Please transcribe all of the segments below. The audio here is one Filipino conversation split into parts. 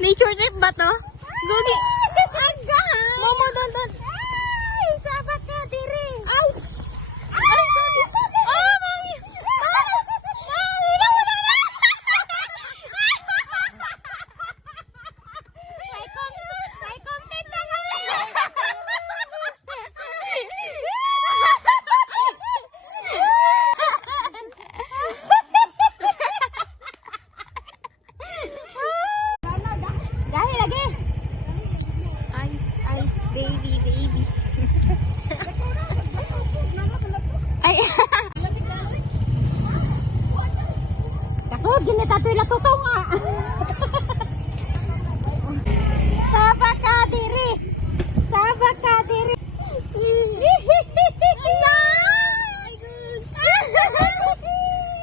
Nature trip ba to? Gogi. Momo, doon. Sabat ka diri. Ouch! Ay, sorry. Oh, mami! Mami! Mami! Nawala na! May content na nga. Dahil lagi. Ice, baby. Ay, Kasod, ginita ito yung latutong nga. Sabat ka diri. Sabat ka diri.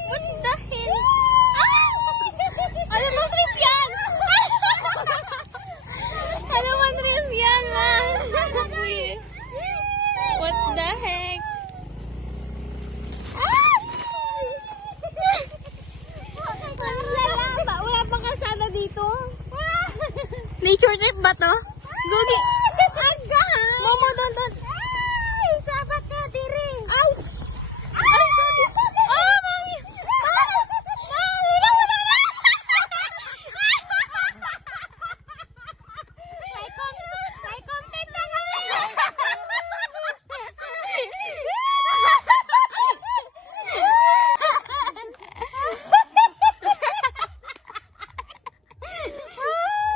what the hell? Ano bang trip yan? Ano bang trip yan, ma? What the heck? Wala bang kalsada dito? Nature trip ba to? Gogi. Momo, doon.